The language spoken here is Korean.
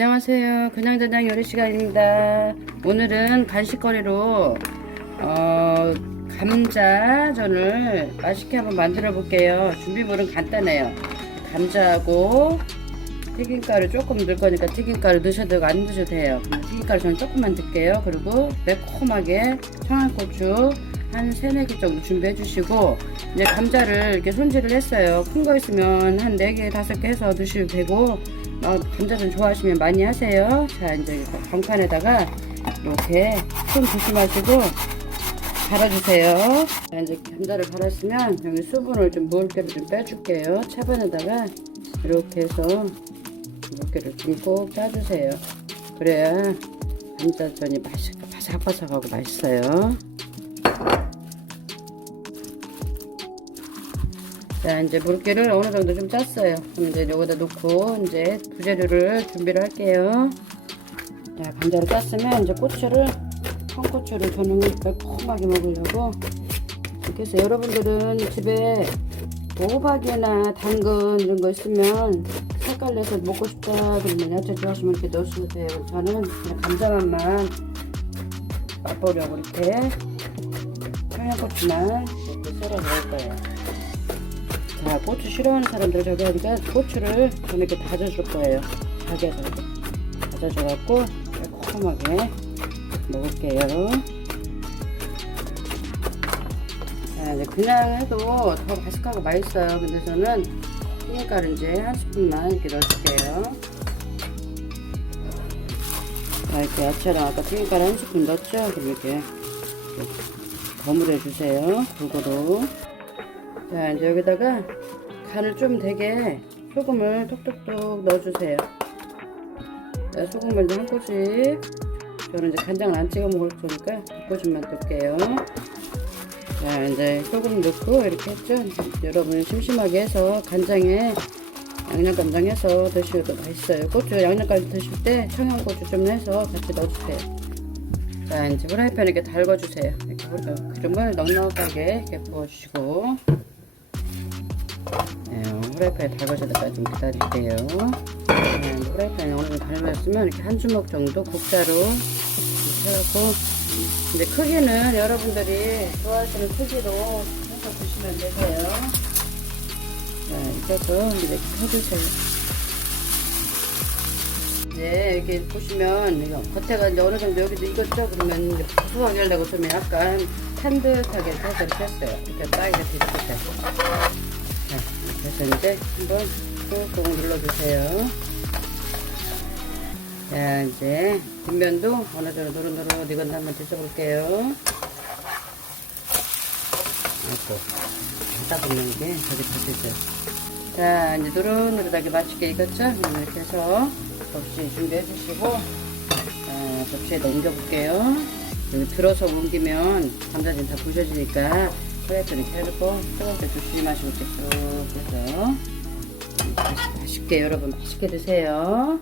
안녕하세요. 그냥저냥 요리 시간입니다. 오늘은 간식거리로 어, 감자전을 맛있게 한번 만들어 볼게요. 준비물은 간단해요. 감자하고 튀김가루 조금 넣을 거니까 튀김가루 넣으셔도 되고 안 넣으셔도 돼요. 튀김가루 저는 조금만 넣을게요. 그리고 매콤하게 청양고추 한 3, 4개 정도 준비해 주시고 이제 감자를 이렇게 손질을 했어요. 큰 거 있으면 한 4개, 5개 해서 넣으셔도 되고 어, 감자전 좋아하시면 많이 하세요. 자 이제 병판에다가 이렇게 손 조심하시고 갈아주세요. 자, 이제 감자를 갈았으면 여기 수분을 좀 물기를 좀 빼줄게요. 차반에다가 이렇게 해서 물기를 좀꼭 짜주세요. 그래야 감자전이 맛있, 바삭바삭하고 맛있어요. 자 이제 물기를 어느 정도 좀 짰어요. 그럼 이제 여기다 놓고 이제 부재료를 준비를 할게요. 자 감자를 짰으면 이제 고추를 청고추를 저는 매콤하게 먹으려고 해서 여러분들은 집에 뭐 호박이나 당근 이런 거 있으면 색깔 내서 먹고 싶다 그러면 야채 좋아하시면 이렇게 넣으셔도 돼요. 저는 그냥 감자만만 맛보려고 이렇게 청양고추만 이렇게 썰어 넣을 거예요. 자, 고추 싫어하는 사람들 저기 하니까 고추를 저는 이렇게 다져줄 거예요. 이렇게 다져줘갖고 매콤하게 먹을게요. 자, 이제 그냥 해도 더 바삭하고 맛있어요. 근데 저는 튀김가루 이제 한 스푼만 이렇게 넣어줄게요. 자, 이렇게 야채랑 아까 튀김가루 한 스푼 넣었죠? 그럼 이렇게 버무려 주세요. 골고루. 자, 이제 여기다가 간을 좀 되게 소금을 톡톡톡 넣어주세요. 자, 소금을 한 꼬집. 저는 이제 간장을 안 찍어 먹을 거니까 두 꼬집만 넣을게요. 자, 이제 소금 넣고 이렇게 했죠. 여러분 심심하게 해서 간장에 양념간장 해서 드셔도 맛있어요. 고추 양념까지 드실 때 청양고추 좀 해서 같이 넣어주세요. 자, 이제 프라이팬에 이렇게 달궈주세요. 이렇게 기름을 넉넉하게 이렇게 부어주시고. 네, 후라이팬에 달궈질 때까지 좀 기다릴게요. 네, 후라이팬에 어느 정도 달궈졌으면 이렇게 한 주먹 정도 국자로 해갖고 이제 크기는 여러분들이 좋아하시는 크기로 해서 드시면 되세요. 네, 이렇게 이렇게 해주세요. 네, 이렇게 보시면 겉에가 이제 어느 정도 여기도 익었죠? 그러면 이제 부수하게 하려고 좀 약간 탄 듯하게 해서 이렇게 했어요. 이렇게 딱 이렇게 이렇게. 이제 한번 꾹꾹 눌러주세요. 자, 이제 뒷면도 어느 정도 노릇노릇 익었나 한번 드셔볼게요. 아이고, 하다 보면 이게 저기 드시죠. 자, 이제 노릇노릇하게 맛있게 익었죠? 이렇게 해서 접시 준비해 주시고, 자, 접시에 넘겨볼게요. 여기 들어서 옮기면 감자진 다 부셔지니까 프라이팬 이렇게 해놓고 뜨거울 때 조심하시고 이렇게 쭉 해서 맛있게 여러분 맛있게 드세요.